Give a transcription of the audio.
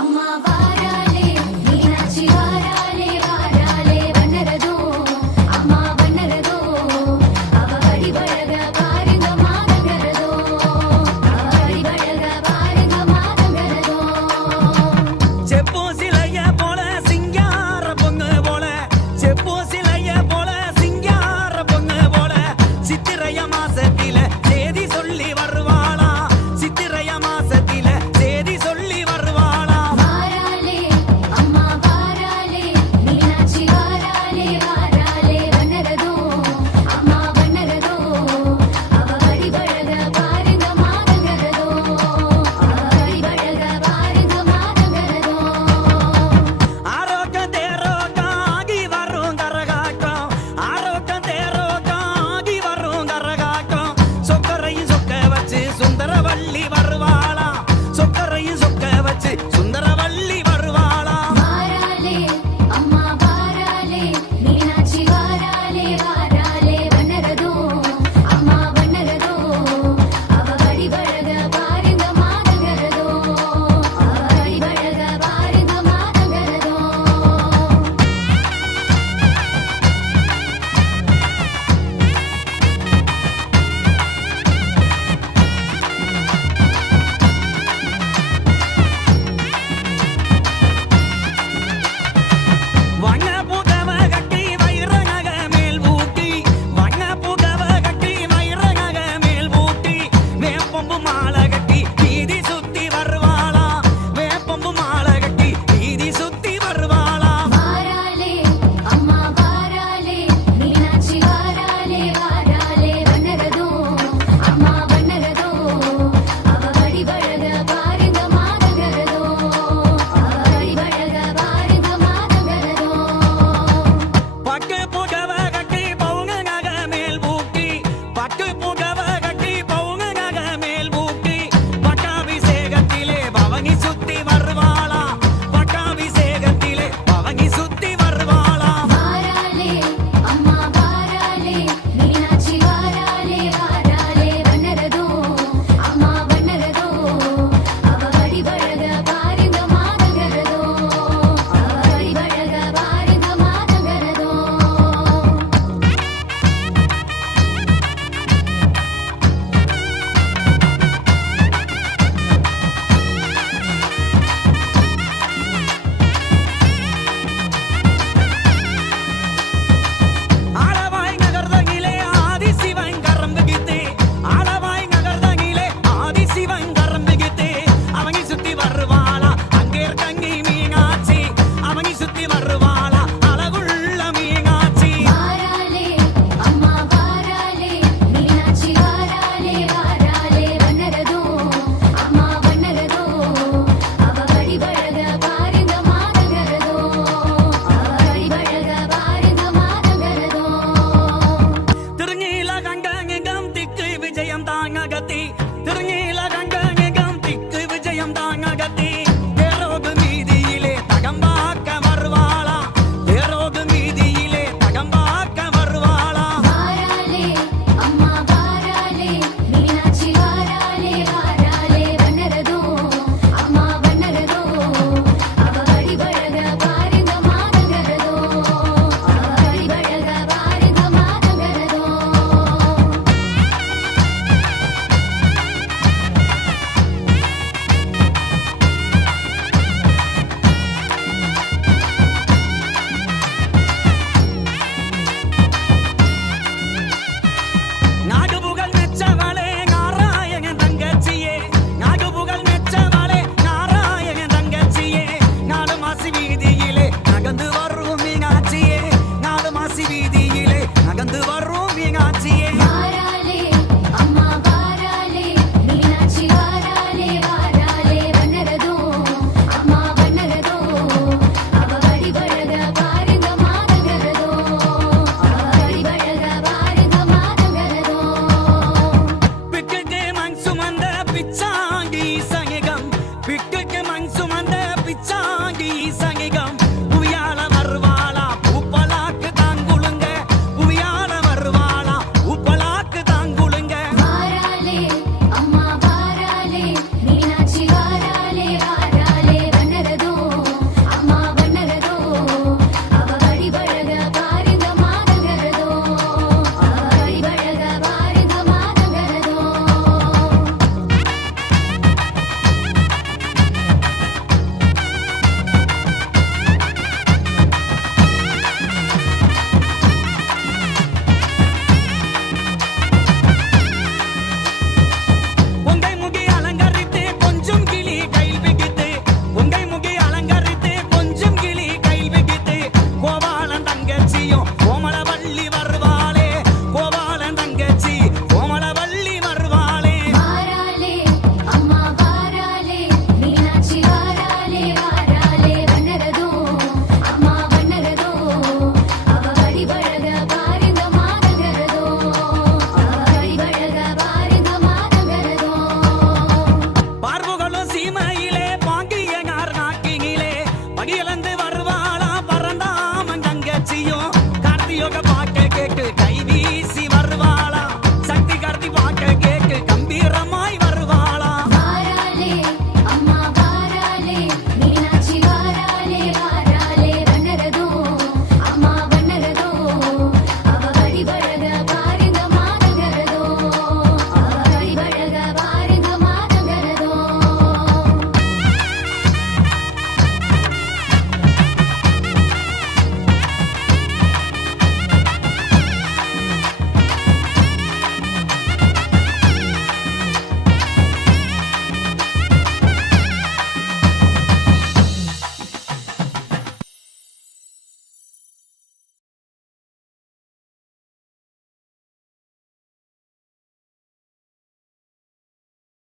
Ama